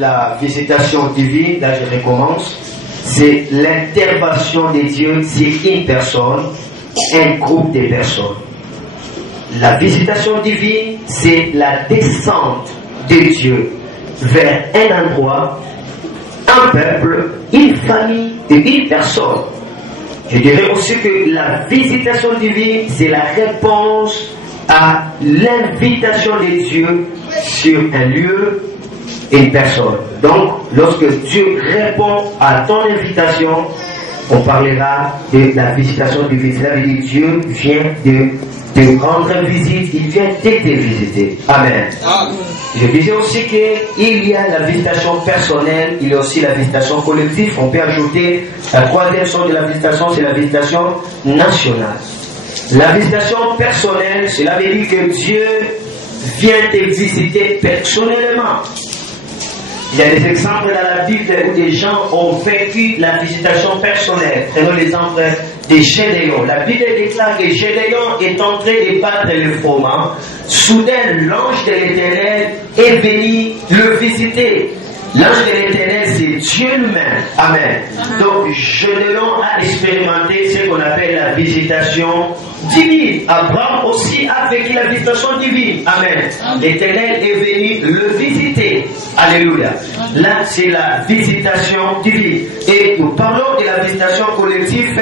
La visitation divine, là je recommence, c'est l'intervention de Dieu sur une personne, un groupe de personnes. La visitation divine, c'est la descente de Dieu vers un endroit, un peuple, une famille et une personne. Je dirais aussi que la visitation divine, c'est la réponse à l'invitation de Dieu sur un lieu et une personne. Donc, lorsque Dieu répond à ton invitation, on parlera de la visitation divine. Cela veut dire Dieu vient de te rendre visite, il vient de te visiter. Amen. Je disais aussi qu'il y a la visitation personnelle, il y a aussi la visitation collective. On peut ajouter la troisième sorte de la visitation, c'est la visitation nationale. La visitation personnelle, cela veut dire que Dieu vient te visiter personnellement. Il y a des exemples dans la Bible où des gens ont vécu la visitation personnelle. Prenons l'exemple de Gédéon. La Bible déclare que Gédéon est en train de battre le fourment. Soudain, l'ange de l'Éternel est venu le visiter. L'ange de l'Éternel, c'est Dieu lui-même. Amen. Donc, Gédéon a expérimenté ce qu'on appelle la visitation divine. Abraham aussi a vécu la visitation divine. Amen. L'Éternel est venu le visiter. Alléluia. Là, c'est la visitation divine. Et nous parlons de la visitation collective,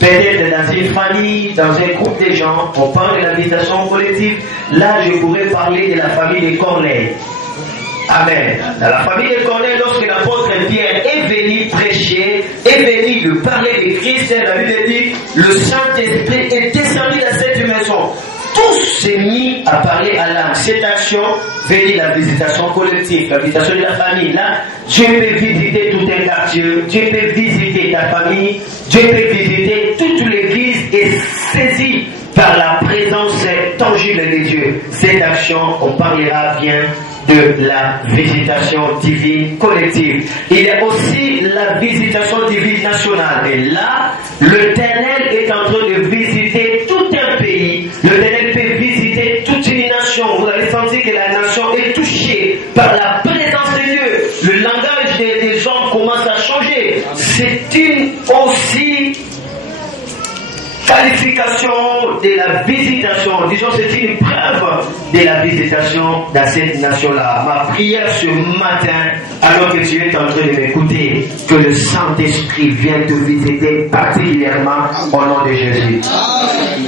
peut-être dans une famille, dans un groupe de gens. On parle de la visitation collective. Là, je pourrais parler de la famille de Corneille. Amen. Dans la famille de Corneille, lorsque l'apôtre Pierre est venu prêcher, est venu de parler de Christ, la Bible dit, le Saint-Esprit est descendu dans cette maison. Tous s'est mis à parler à l'âme. Cette action veut dire la visitation collective, la visitation de la famille. Là, Dieu peut visiter tout un quartier, Dieu peut visiter ta famille, Dieu peut visiter toute l'église et saisi par la présence tangible de Dieu. Cette action, on parlera bien de la visitation divine collective. Il y a aussi la visitation divine nationale. Et là, l'Éternel est en train de visiter tout un pays. L'Éternel peut visiter toute une nation. Vous allez sentir que la nation est touchée par la présence de Dieu. Le langage des hommes commence à changer. C'est une aussi qualification de la visitation, disons c'est une preuve de la visitation dans cette nation-là. Ma prière ce matin, alors que tu es en train de m'écouter, que le Saint-Esprit vienne te visiter particulièrement au nom de Jésus.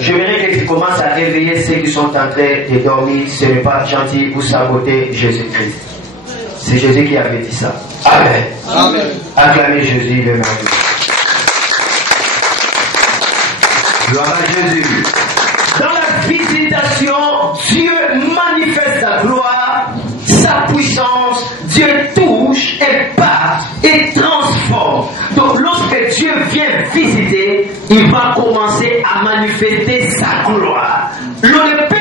J'aimerais que tu commences à réveiller ceux qui sont en train de dormir. Ce n'est pas gentil ou saboter Jésus-Christ. C'est Jésus qui avait dit ça. Amen. Amen. Acclamez Jésus le nom. Gloire à Jésus. Dans la visitation, Dieu manifeste sa gloire, sa puissance. Dieu touche et part et transforme. Donc lorsque Dieu vient visiter, il va commencer à manifester sa gloire. On ne peut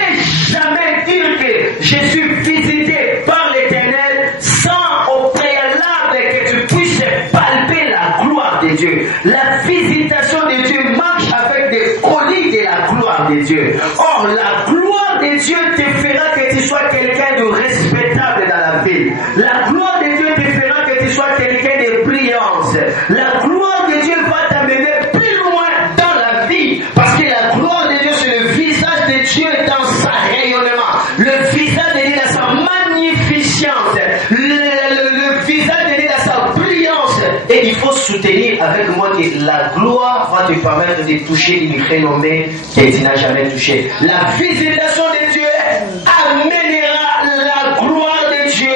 jamais dire que je suis visité par l'Éternel sans au préalable que tu puisses palper la gloire de Dieu. La visitation de Dieu marche avec des colis de la gloire de Dieu. Or, la gloire de Dieu te fera que tu sois quelqu'un de respectable dans la vie. La gloire de Dieu te fera que tu sois quelqu'un de brillance. La gloire de Dieu va t'amener plus loin dans la vie. Parce que la gloire de Dieu, c'est le visage de Dieu dans sa rayonnement. Le visage de Dieu dans sa magnificence. Le visage de Dieu dans sa brillance. Et il faut soutenir avec moi que la gloire va te permettre de toucher une renommée que tu n'as jamais touchée. La visitation de Dieu amènera la gloire de Dieu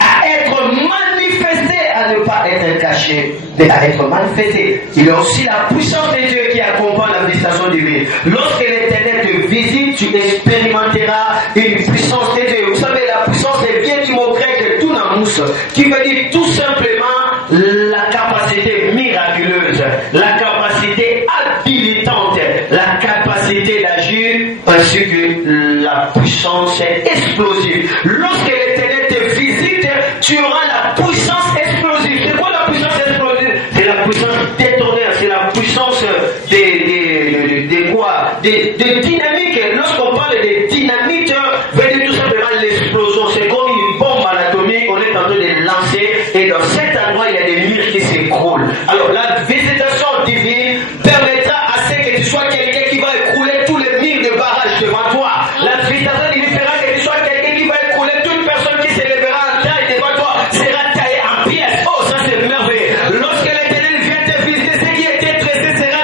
à être manifestée, à ne pas être cachée, mais à être manifestée. Il y a aussi la puissance de Dieu qui accompagne la visitation divine. Lorsque l'Éternel te visite, tu expérimenteras une puissance de Dieu. Vous savez, la puissance est bien du mot grec dunamis, qui veut dire tout simplement la capacité miraculeuse, la capacité habilitante, la capacité d'agir, ainsi que la puissance explosive. Lorsque l'Éternel te visite, tu auras la puissance explosive. C'est quoi la puissance explosive? C'est la puissance détonnaire, c'est la puissance de quoi? De dynamique. Lorsqu'on parle de dynamite, veut dire tout simplement l'explosion. C'est comme une bombe à l'atomique, on est en train de lancer et dans cet endroit, il y a des murs qui s'écroulent. Alors la visitation divine permettra à ce que tu sois quelqu'un qui va écrouler tous les murs de barrage devant toi. La visitation divine fera que tu sois quelqu'un qui va écrouler toute personne qui s'élèvera en taille devant toi, sera taillée en pièces. Oh, ça c'est merveilleux. Lorsque l'Éternel vient te visiter, ce qui était tressé sera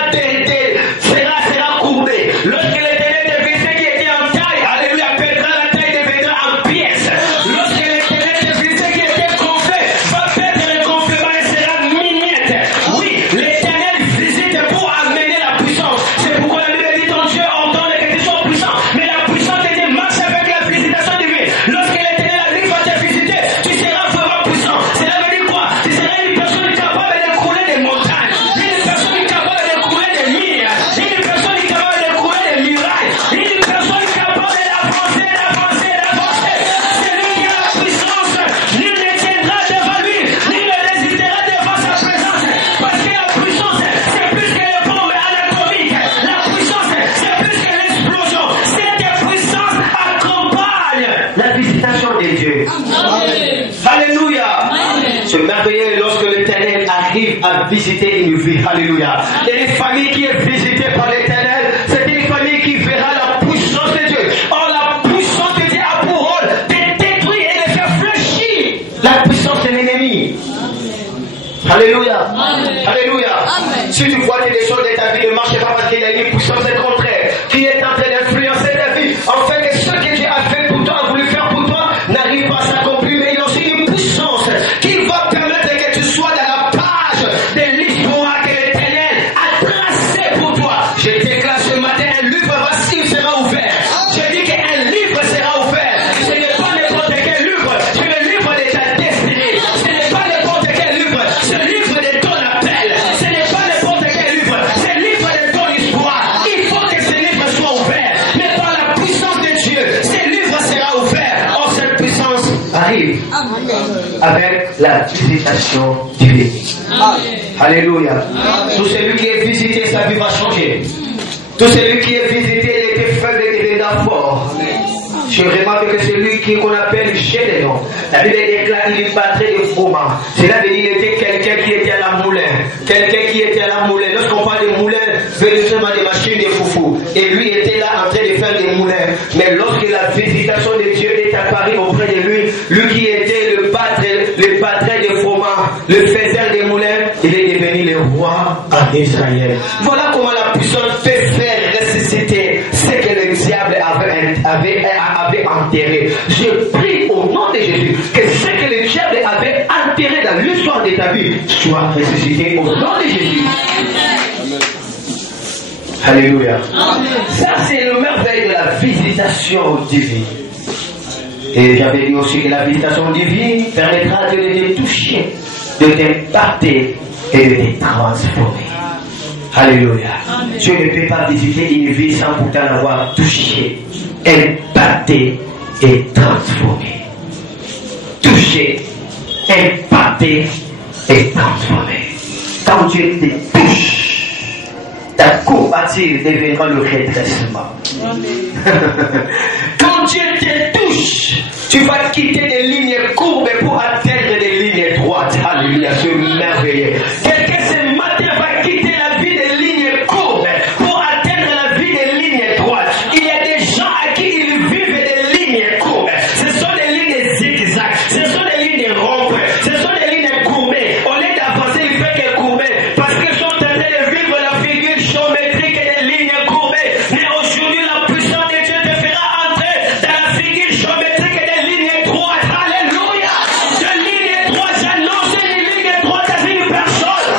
courbé. Lorsque l'Éternel te visite, ce qui était en taille, alléluia, perdra la taille, deviendra en pièces. Lorsque l'Éternel te visite, ce qui était gonflé, va perdre le gonflement et sera mignette. Oui, l'Éternel visite pour amener la puissance. C'est pourquoi la Bible dit ton Dieu ordonne que tu sois puissant. Mais la puissance de Dieu marche avec la visitation divine. Lorsque l'Éternel arrive à te visiter, tu seras vraiment puissant. Cela veut dire quoi? Tu seras une personne capable d'écrouler des montagnes, une personne capable d'écrouler des murs, une personne capable d'écrouler des murailles, une personne capable d'avancer. Celui qui a la puissance, nul ne tiendra devant lui, nul ne résistera devant sa présence. Parce que la puissance, c'est plus que les bombes anatomiques. La puissance, c'est plus que l'explosion. Cette puissance accompagne la visitation de Dieu. Alléluia. C'est merveilleux lorsque l'Éternel arrive à visiter une vie. Alléluia. Et une famille qui est visitée par l'Éternel, c'est une famille qui verra la puissance de Dieu. Or, la puissance de Dieu a pour rôle de détruire et de faire fléchir la puissance de l'ennemi. Alléluia. Alléluia. Si tu vois que les choses de ta vie ne marchent pas parce qu'il y a une puissance contraire qui est en train d'influencer ta vie, en fait que ce que Dieu a fait pour toi, a voulu faire pour toi, n'arrive pas à s'accomplir, mais il y a aussi une puissance qui va permettre que tu sois dans la page de l'histoire que l'Éternel a tracée pour toi. Je déclare ce matin, un livre sera ouvert. Je dis qu'un livre sera ouvert. Ce n'est pas n'importe quel livre, c'est le livre de ta destinée. Ce n'est pas n'importe quel livre, c'est le livre de ton appel. Ce n'est pas n'importe quel livre, c'est le livre de ton histoire. Il faut que ce livre soit ouvert. Mais par la puissance de Dieu, ce livre sera ouvert. Or, cette puissance arrive avec la visitation divine. Alléluia. Tout celui qui est visité, sa vie va changer. Tout celui qui est visité, il était faible et deviendra fort. Je remarque que celui qu'on appelle Gédéon, la Bible déclare qu'il battrait des froment. Cela veut dire qu'il était quelqu'un qui était à la moulin. Quelqu'un qui était à la moulin. Lorsqu'on parle de moulin, c'est seulement des machines de foufou. Et lui était là en train de faire des moulins. Mais lorsque la visitation de Dieu est apparue auprès de lui, lui qui était le patron des froment, le faiseur des moulins, il est devenu le roi en Israël. Voilà comment la puissance peut faire ressusciter ce que le diable avait enterré. Je prie au nom de Jésus que ce que le diable avait enterré dans l'histoire de ta vie soit ressuscité au nom de Jésus. Alléluia. Ça, c'est le merveille de la visitation divine. Et j'avais dit aussi que la visitation divine permettra de te toucher, de t'impacter et de te transformer. Alléluia. Dieu ne peut pas visiter une vie sans pourtant l'avoir touché, impacté et transformé. Touché, impacté et transformé. Quand Dieu te touche, ta courbature deviendra le redressement. Quand Dieu te touche, tu vas quitter des lignes courbes pour atteindre des lignes droites. Alléluia, c'est merveilleux. Quelqu'un ce matin va quitter la vie des lignes courbes pour atteindre la vie des lignes droites. Il y a des gens à qui ils vivent des lignes courbes. Ce sont des lignes zigzag, ce sont des lignes rondes, ce sont des lignes courbées. Au lieu d'avancer, il fait que courber parce qu'ils sont en train de vivre la figure géométrique des lignes courbées. Mais aujourd'hui, la puissance de Dieu te fera entrer dans la figure géométrique des lignes droites. Alléluia. De lignes droites, j'annonce une ligne droite à une personne.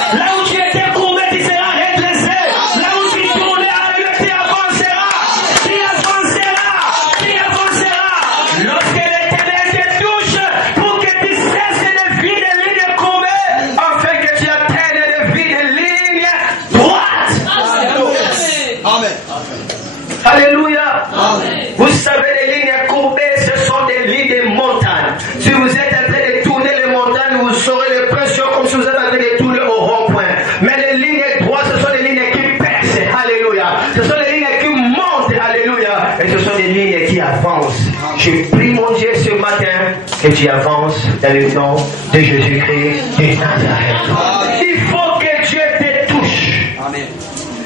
et tu avances dans le nom de Jésus-Christ de Nazareth. Il faut que Dieu te touche. Amen.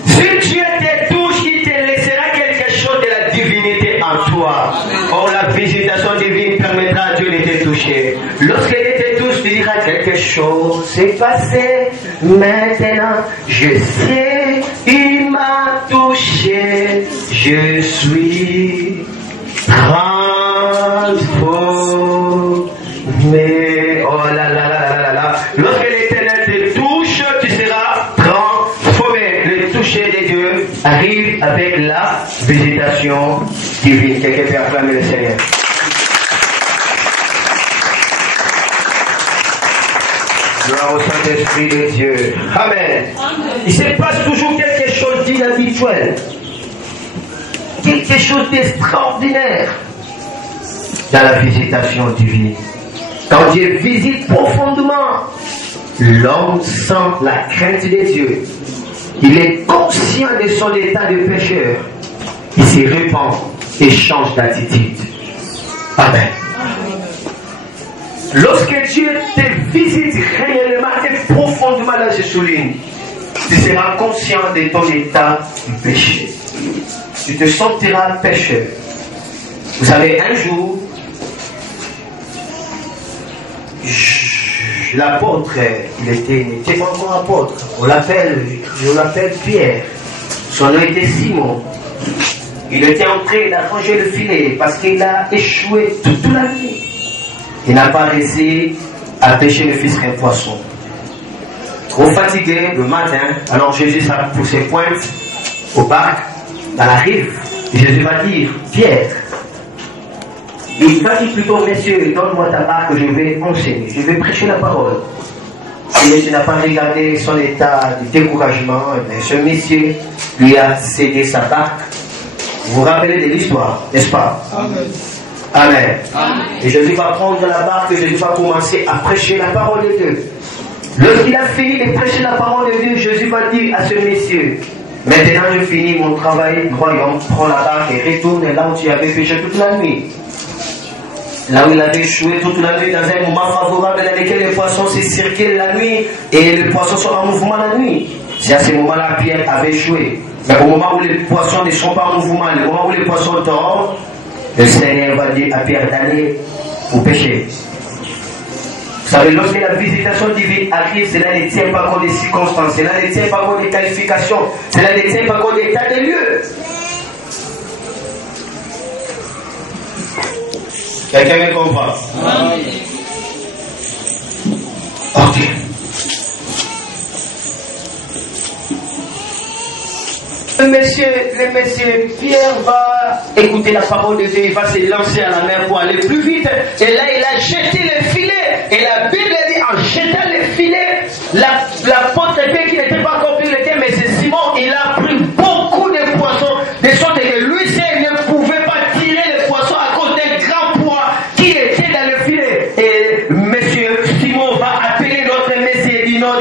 Si Dieu te touche, il te laissera quelque chose de la divinité en toi. Or, la visitation divine permettra à Dieu de te toucher. Lorsqu'il te touche, tu diras quelque chose s'est passé. Maintenant, je sais, il m'a touché. Je suis transformé. Oh là là là là là là. Lorsque l'Éternel te touche, tu seras transformé. Le toucher de Dieu arrive avec la visitation divine. Quelqu'un peut acclamer le Seigneur. Gloire au Saint-Esprit de Dieu. Amen. Il se passe toujours quelque chose d'inhabituel. Quelque chose d'extraordinaire dans la visitation divine. Quand Dieu visite profondément, l'homme sent la crainte de Dieu. Il est conscient de son état de pécheur. Il se répand et change d'attitude. Amen. Lorsque Dieu te visite réellement et profondément, là je souligne, tu seras conscient de ton état de péché. Tu te sentiras pécheur. Vous savez, un jour, l'apôtre, il n'était pas encore apôtre. Je l'appelle Pierre. Son nom était Simon. Il était en train d'arranger le filet parce qu'il a échoué toute la nuit. Il n'a pas réussi à pêcher le fils d'un poisson. Trop fatigué le matin, alors Jésus s'est poussé pointe au bac, dans la rive. Et Jésus va dire, Pierre, il va dire plutôt, messieurs, donne-moi ta barque, je vais enseigner, je vais prêcher la parole. Et Jésus n'a pas regardé son état de découragement, mais ce monsieur lui a cédé sa barque. Vous vous rappelez de l'histoire, n'est-ce pas? Amen. Amen. Amen. Et Jésus va prendre la barque, et Jésus va commencer à prêcher la parole de Dieu. Lorsqu'il a fini de prêcher la parole de Dieu, Jésus va dire à ce monsieur, maintenant je finis mon travail, croyant, prends la barque et retourne là où tu avais péché toute la nuit. Là où il avait échoué toute la nuit, dans un moment favorable dans lequel les poissons se circulent la nuit et les poissons sont en mouvement la nuit. C'est à ce moment-là que Pierre avait échoué. Mais au moment où les poissons ne sont pas en mouvement, le moment où les poissons dorment, le Seigneur va dire à Pierre d'aller au péché. Vous savez, lorsque la visitation divine arrive, cela ne tient pas compte des circonstances, cela ne tient pas compte des qualifications, cela ne tient pas compte des états des lieux. Quelqu'un me comprend? Ok. Le monsieur Pierre va écouter la parole de Dieu, il va se lancer à la mer pour aller plus vite. Et là, il a jeté le filet. Et la Bible dit, en jetant le filet, l'apôtre Pierre qui n'était pas compris, mais c'est Simon, il a pris beaucoup de poissons, de sorte que lui seul ne pouvait pas tirer les poissons à cause d'un grand poids qui était dans le filet. Et monsieur Simon va appeler notre monsieur du nom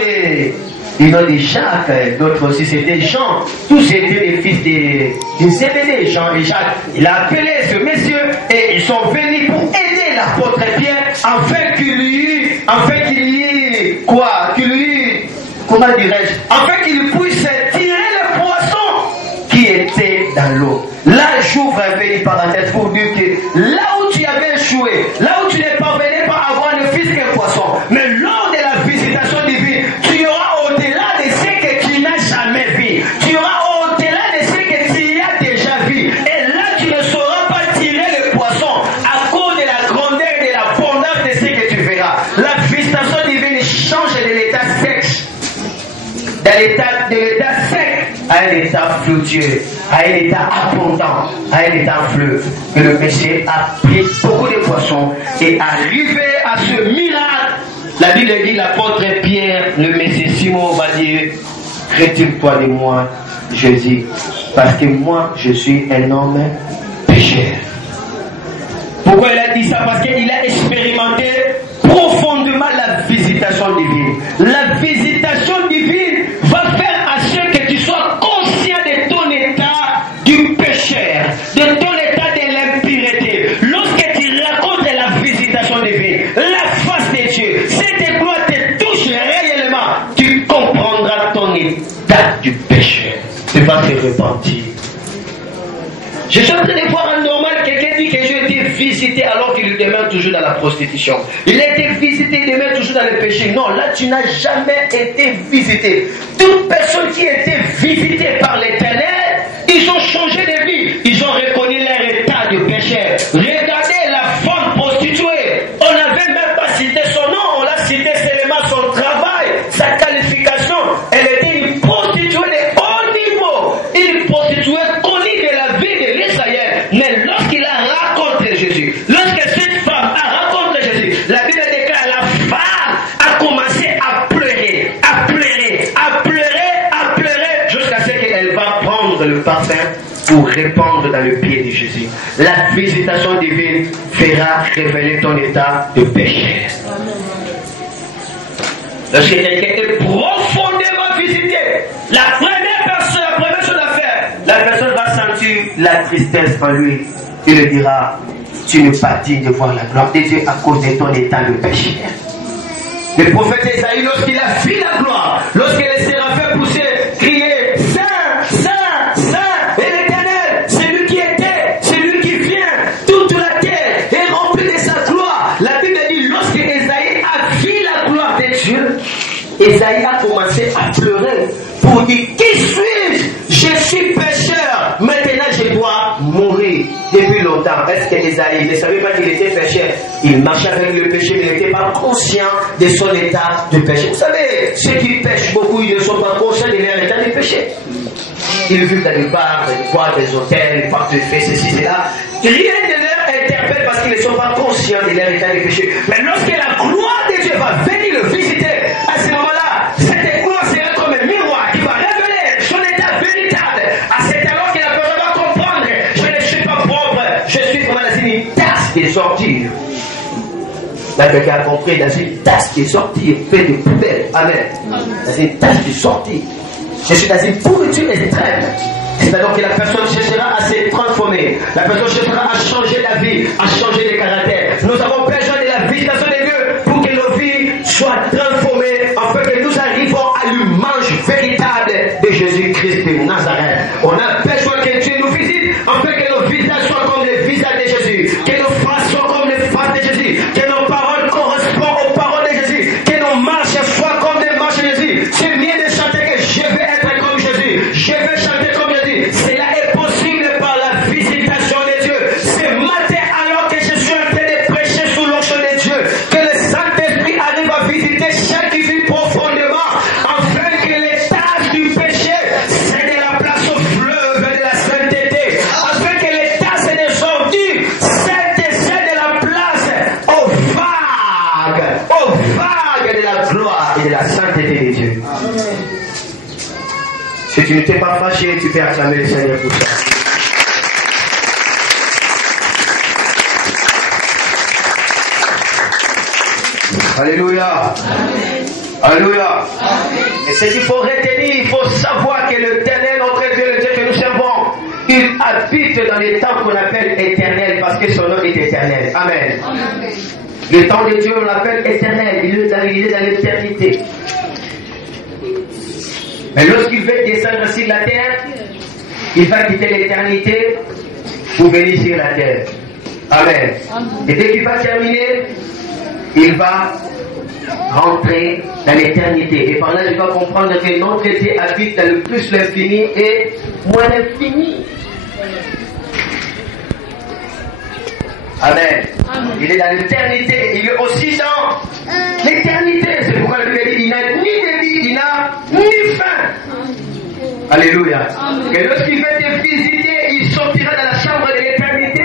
de Jacques, d'autres aussi c'était Jean, tous étaient les fils de Zébédée, Jean et Jacques. Il a appelé ce monsieur et ils sont venus pour aider l'apôtre Pierre afin qu'il puisse tirer le poisson qui était dans l'eau. Là, j'ouvre un peu une parenthèse pour dire que là où tu avais échoué, là où tu n'es parvenu pas à avoir le fils qu'un poisson, mais lors de la visitation divine, tu auras au-delà de ce que tu n'as jamais vu. Tu auras au-delà de ce que tu as déjà vu. Et là, tu ne sauras pas tirer le poisson à cause de la grandeur et de l'abondance de ce que tu verras. La visitation divine change de l'état sec, de l'état sec à un état fluctueux, à un état abondant, à un état fleuve. Et le Messie a pris beaucoup de poissons et arrivé à ce miracle. La Bible dit, l'apôtre Pierre, le Messie Simon va dire, retire-toi de moi, Jésus, parce que moi, je suis un homme pécheur. Pourquoi il a dit ça? Parce qu'il a expérimenté profondément la visitation divine. La visitation divine va faire à ce que tu sois conscient de ton état du pécheur, de ton état de l'impureté. Lorsque tu racontes la visitation divine, repentir. Je suis en train de voir un normal, quelqu'un dit que Jésus a été visité alors qu'il demeure toujours dans la prostitution. Il a été visité, il demeure toujours dans le péché. Non, là tu n'as jamais été visité. Toute personne qui a été visitée par l'Éternel, ils ont changé de vie. Ils ont reconnu leur état de péché. Regardez la femme prostituée. On n'avait même pas cité son nom, on l'a cité seulement son travail, sa qualification. Elle était une prostituée de haut niveau. Une prostituée connue de la vie de l'Israël. Mais lorsqu'il a rencontré Jésus, lorsque cette femme a rencontré Jésus, la Bible déclare la femme a commencé à pleurer, à pleurer, à pleurer, à pleurer, jusqu'à ce qu'elle va prendre le parfum pour répandre dans le pied de Jésus. La visitation divine fera révéler ton état de péché. Lorsque quelqu'un est profondément visité, la première chose à faire, la personne va sentir la tristesse en lui. Il lui dira, tu n'es pas digne de voir la gloire de Dieu à cause de ton état de péché. Le prophète Esaïe, lorsqu'il a vu la gloire, lorsque les séraphins poussaient, criaient, Saint, Saint, Saint, et l'Éternel, c'est lui qui était, c'est lui qui vient, toute la terre est remplie de sa gloire. La Bible dit, lorsque Esaïe a vu la gloire de Dieu, Esaïe a commencé à pleurer pour dire, qui suis-je? Je suis pécheur, maintenant je dois mourir. Depuis longtemps, est-ce que Esaïe ne savait pas qu'il était pécheur? Il marchait avec le péché, mais il n'était pas conscient de son état de péché. Vous savez, ceux qui pêchent beaucoup, ils ne sont pas conscients de leur état de péché. Ils vivent dans les bars, ils boivent des hôtels, ils partent de faire ceci, cela. Rien ne leur interpelle parce qu'ils ne sont pas conscients de leur état de péché. Mais lorsque la gloire de Dieu va venir le visiter, à ce moment-là, cette gloire sera comme un miroir qui va révéler son état véritable. À cet alors que la personne va comprendre, je ne suis pas propre, je suis comme dans une tasse des ordures. Là, quelqu'un a compris, dans une tasse qui est sortie, faite de poubelle. Amen. Dans une tasse qui est sortie. Je suis dans une pourriture extrême. C'est alors que la personne cherchera à se transformer. La personne cherchera à changer d'avis, à changer de caractère. Nous avons besoin de la visitation de Dieu pour que nos vies soient transformées, afin que nous arrivons à l'image véritable de Jésus-Christ de Nazareth. On a besoin que Dieu nous visite, afin que nos visages soient comme les visages de Jésus, que nos phrases soient comme les phrases de Jésus, que nos paroles correspondent aux paroles de Jésus, que nos marches soient comme des marches de Jésus. C'est bien de chanter que je vais être comme Jésus, je vais chanter comme Jésus. Cela est possible par la visitation de Dieu. Ce matin, alors que je suis en train de prêcher sous l'onction de Dieu, que le Saint-Esprit arrive à visiter chaque vie profondément, afin que les tâches du péché cèdent la place au fleuve de la sainteté, afin que les tâches des ordures cèdent la place aux vagues de la gloire et de la sainteté de Dieu. Si tu ne t'es pas fâché, tu peux acclamer le Seigneur pour ça. Alléluia. Alléluia. Et ce qu'il faut retenir, il faut savoir que l'Éternel, notre Dieu, le Dieu que nous servons, il habite dans les temps qu'on appelle éternel, parce que son nom est éternel. Amen. Le temps de Dieu, on l'appelle éternel. Il est dans l'éternité. Mais lorsqu'il veut descendre sur la terre, il va quitter l'éternité pour venir sur la terre. Amen. Et dès qu'il va terminer, il va rentrer dans l'éternité. Et par là, je dois comprendre que notre Dieu habite dans le plus l'infini et moins l'infini. Amen. Il est dans l'éternité. Il est aussi dans l'éternité. C'est pourquoi la Bible dit il n'a ni début, il n'a ni fin. Alléluia. Et lorsqu'il va te visiter, il sortira dans la chambre de l'éternité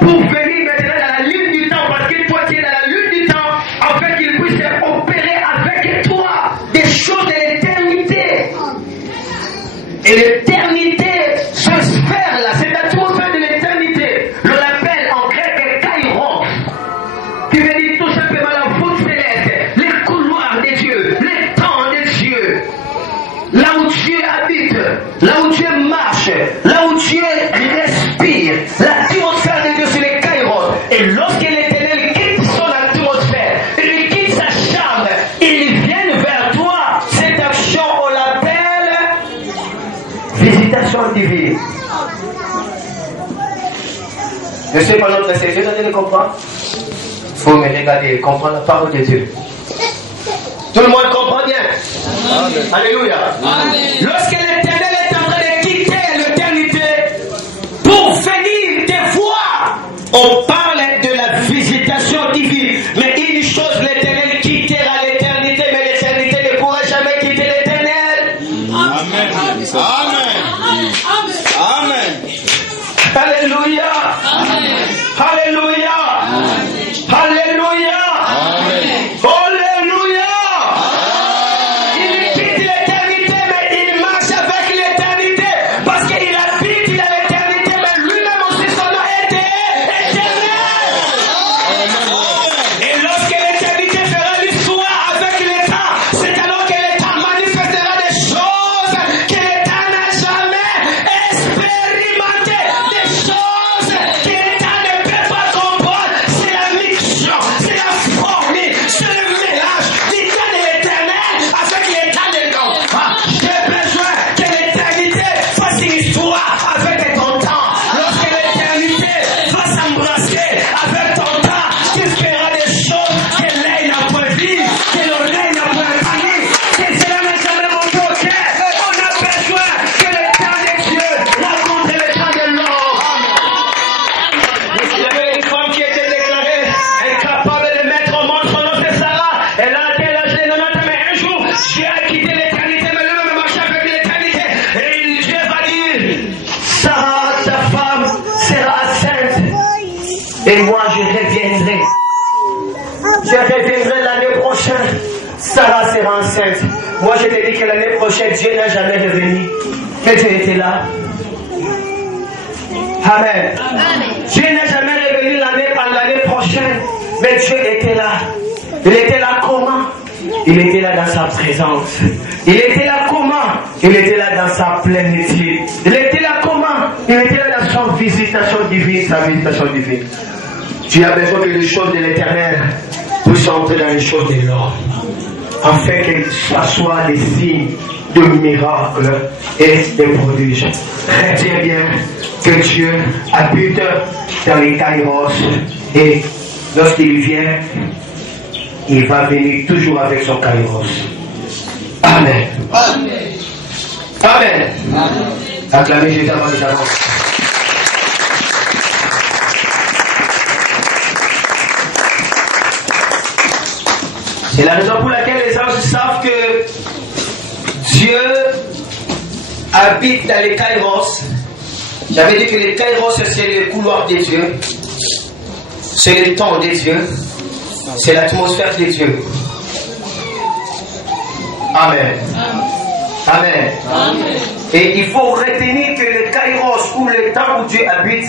pour venir maintenant dans la lune du temps. Parce que toi, tu es dans la lune du temps, afin qu'il puisse opérer avec toi des choses de l'éternité. Et l'éternité, ce sphère-là, c'est l'atmosphère de l'éternité. On l'appelle en grec kairos, qui veut dire tout simplement la voûte céleste, les couloirs des dieux, les temps des dieux. Là où Dieu habite, là où Dieu marche, là où Dieu respire, l'atmosphère de Dieu, c'est les kairos. Et lorsque l'Éternel quitte son atmosphère, il quitte sa chambre, il vient vers toi. Cette action, on l'appelle visitation divine. Je sais pas notre verset, vous allez le comprendre. Il faut me regarder, comprendre la parole de Dieu. Tout le monde comprend bien. Amen. Alléluia. Amen. Lorsque l'Éternel est en train de quitter l'éternité pour venir te voir, on parle de la visitation divine. Mais une chose, l'Éternel quittera l'éternité, mais l'éternité ne pourra jamais quitter l'Éternel. Amen. Amen. Amen. Alléluia. Amen. Alléluia. Amen. Alléluia. Amen. Alléluia. Il quitte l'éternité, mais il marche avec l'éternité. Parce qu'il habite dans l'éternité, mais lui-même aussi son nom est éternel. Et lorsque l'éternité fera l'histoire avec l'État, c'est alors que l'État manifestera des choses que l'État n'a jamais expérimentées. Des choses que l'État ne peut pas comprendre. C'est la mixture, c'est la formule, c'est le mélange l'État de l'éternel avec l'État de l'homme. J'ai besoin que l'éternité fasse une histoire avec ton temps. Lorsque l'éternité va s'embrasser avec ton temps, tu feras des choses que l'œil n'a pas vues, que l'oreille n'a pas entendues, que cela n'a jamais monté au cœur. On a besoin que le temps de Dieu rencontre le temps de l'homme. Il y avait une femme qui était déclarée incapable de mettre au monde son nom, c'est Sarah. Elle a atteint l'âge de 90, mais un jour, Dieu a quitté l'éternité, mais lui-même marche avec l'éternité. Et Dieu va dire, Sarah, ta femme sera enceinte. Et moi, je reviendrai. Je reviendrai l'année prochaine. Sarah sera enceinte. Moi, je te dis que l'année prochaine, Dieu n'a jamais revenu. Mais Dieu était là. Amen. Dieu n'a jamais revenu l'année prochaine. Mais Dieu était là. Il était là comment? Il était là dans sa présence. Il était là comment? Il était là dans sa plénitude. Il était là comment? Il était là dans sa visitation divine, sa visitation divine. Tu as besoin que les choses de l'éternel puissent entrer dans les choses de l'homme, afin qu'elles soient des signes de miracles et de prodiges. Retiens bien que Dieu habite dans les kairos, et lorsqu'il vient, il va venir toujours avec son kairos. Amen. Amen. Amen. Acclamez Jésus avant les annonces. C'est la raison pour laquelle les anges savent que Dieu habite dans les kairos. J'avais dit que les kairos, c'est le couloir de Dieu, c'est le temps de Dieu, c'est l'atmosphère de Dieu. Amen. Amen. Amen. Et il faut retenir que le kairos, ou le temps où Dieu habite,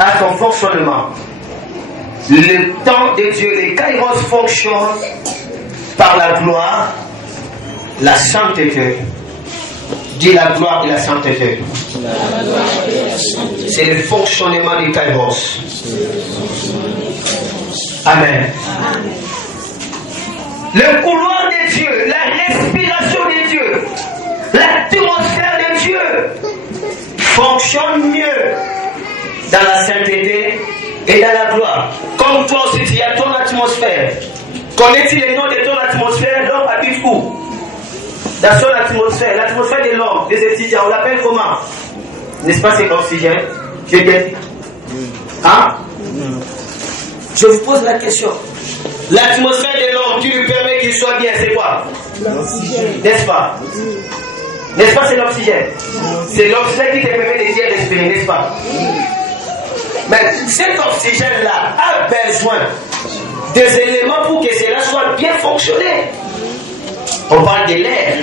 a son fonctionnement. Le temps de Dieu, les kairos fonctionnent par la gloire, la sainteté. Dis la gloire et la sainteté. C'est le fonctionnement du kairos. Amen. Le couloir de Dieu, la respiration de Dieu, l'atmosphère de Dieu fonctionne mieux dans la sainteté et dans la gloire. Comme toi aussi, tu as ton atmosphère. Connais-tu les noms de ton atmosphère? L'homme habite où? Dans son atmosphère, l'atmosphère de l'homme, des étudiants, on l'appelle comment? N'est-ce pas, c'est l'oxygène? J'ai bien dit. Hein? Je vous pose la question. L'atmosphère de l'homme, tu lui permets qu'il soit bien, c'est quoi? L'oxygène. N'est-ce pas? N'est-ce pas, c'est l'oxygène? C'est l'oxygène qui te permet de dire respirer, n'est-ce pas? Mais cet oxygène-là a besoin des éléments pour que cela soit bien fonctionné. On parle de l'air.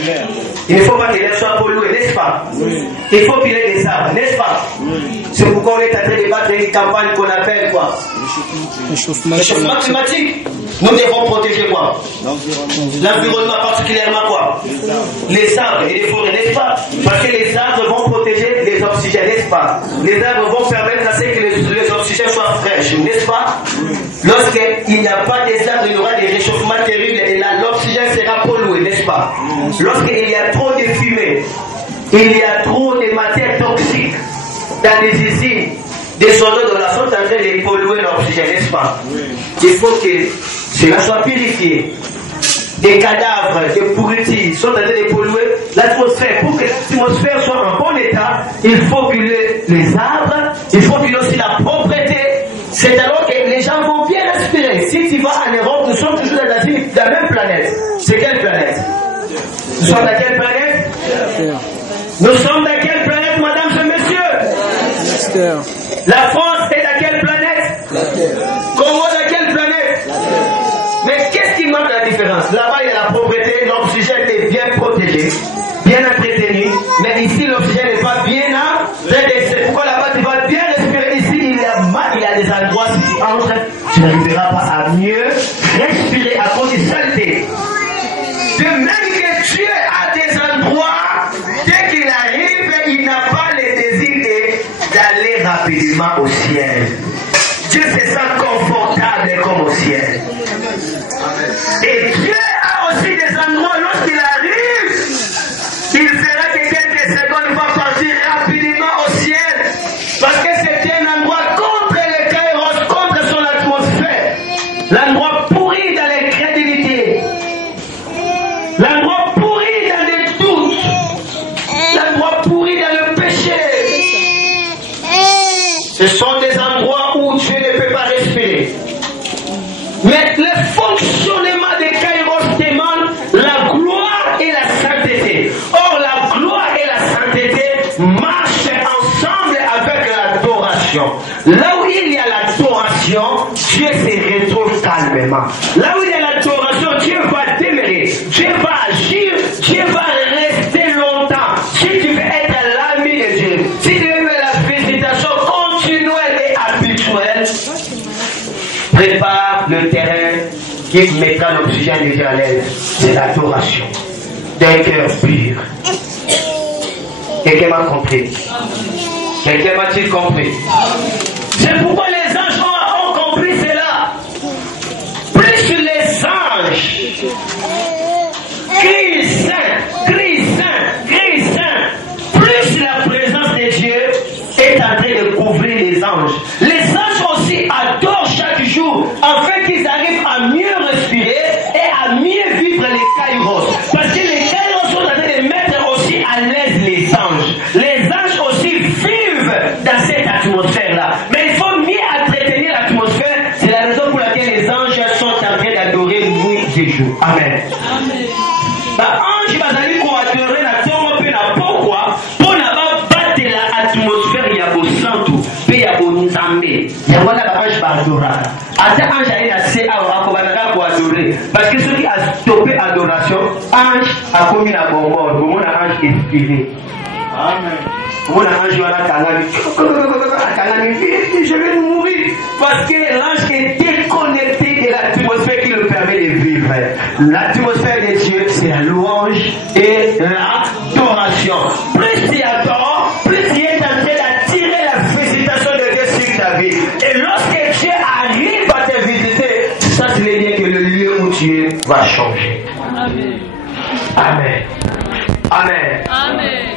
Il ne faut pas que l'air soit pollué, n'est-ce pas? Oui. Il faut qu'il y ait des arbres, n'est-ce pas? Oui. C'est pourquoi on est en train de battre une campagne qu'on appelle quoi? Réchauffement climatique. Nous devons protéger quoi? L'environnement, particulièrement quoi? Les arbres et les forêts, n'est-ce pas? Parce que les arbres vont protéger les oxygènes, n'est-ce pas? Les arbres vont permettre à ce que les oxygènes soient fraîches, n'est-ce pas? Lorsqu'il n'y a pas des arbres, il y aura des réchauffements terribles et là l'oxygène sera pollué, n'est-ce pas? Lorsqu'il y a trop de fumée, il y a trop de matière toxique dans des usines, des soldats de la sont en train de polluer l'oxygène, n'est-ce pas? Il faut que cela soit purifié. Des cadavres, des pourritures sont en train de polluer l'atmosphère. Pour que l'atmosphère soit en bon état, il faut qu'il y ait les arbres, il faut qu'il y ait aussi la propreté. C'est alors que les gens vont bien respirer. Si tu vas en Europe, nous sommes toujours dans la même planète. C'est quelle planète? Nous sommes dans quelle planète? Nous sommes dans quelle planète, mesdames et messieurs? La France est dans quelle planète? Congo dans quelle planète? Mais qu'est-ce qui marque la différence? Là-bas, il y a la propriété, l'oxygène est bien protégé, bien entretenu, mais ici, l'oxygène n'est pas bien entretenu. C'est pourquoi là-bas, tu vas bien respirer. Ici, il y a des endroits, si tu entres, tu n'arriveras pas à mieux respirer à cause de saleté. De même que Dieu a des endroits, dès qu'il arrive, il n'a pas le désir d'aller rapidement au ciel. Dieu se sent confortable comme au ciel. Et Dieu a aussi des endroits, lorsqu'il arrive, il fera que quelques secondes va partir rapidement au ciel. Parce que c'est un endroit contre le kairos, contre son atmosphère. L'endroit pourri dans l'incrédulité. L'endroit pourri dans les doutes. L'endroit pourri dans le péché. Ce sont des endroits où Dieu ne peut pas respirer. Mais le fonctionnement des kairos demande la gloire et la sainteté. Or, la gloire et la sainteté marchent ensemble avec l'adoration. Là où il y a l'adoration, Dieu se retrouve calmement. Là où il y a l'adoration, Dieu va demeurer, Dieu va agir, Dieu va rester longtemps. Si tu veux être l'ami de Dieu, si tu veux la visitation continuelle et habituelle, prépare le terrain qui mettra l'oxygène de Dieu à l'aise. C'est l'adoration d'un cœur pur. Quelqu'un m'a compris? Quelqu'un m'a-t-il compris? C'est pourquoi les anges ont compris cela. Plus les anges crient saint, crient saint, crient saint, plus la présence de Dieu est en train de couvrir les anges. Les anges aussi adorent chaque jour afin qu'ils arrivent à mieux respirer et à mieux vivre les kairos. Parce que les kairos sont en train de mettre aussi à l'aise les anges. Les anges aussi vivent dans cette atmosphère-là. Mais il faut mieux entretenir l'atmosphère. C'est la raison pour laquelle les anges sont en train d'adorer nuit et jour. Amen. Ange bazali ko adorer na tongo pe na pokwa pona ba batela atmosphère ya bosantu pe ya bonzambe. Ya wana ba ange ba adora. Ata ange ali na se awa ko banaka ko adorer parce que celui qui a stoppé adoration, ange a commis la bombe, comme un ange inspiré. Amen. Mon ange va je vais mourir parce que l'ange est déconnecté de l'atmosphère qui le permet de vivre. L'atmosphère de Dieu, c'est la louange et l'adoration. Plus tu adores, plus tu es en train d'attirer la visitation de Dieu sur ta vie. Et lorsque Dieu arrive à te visiter, ça c'est le bien que le lieu où tu es va changer. Amen. Amen. Amen. Amen.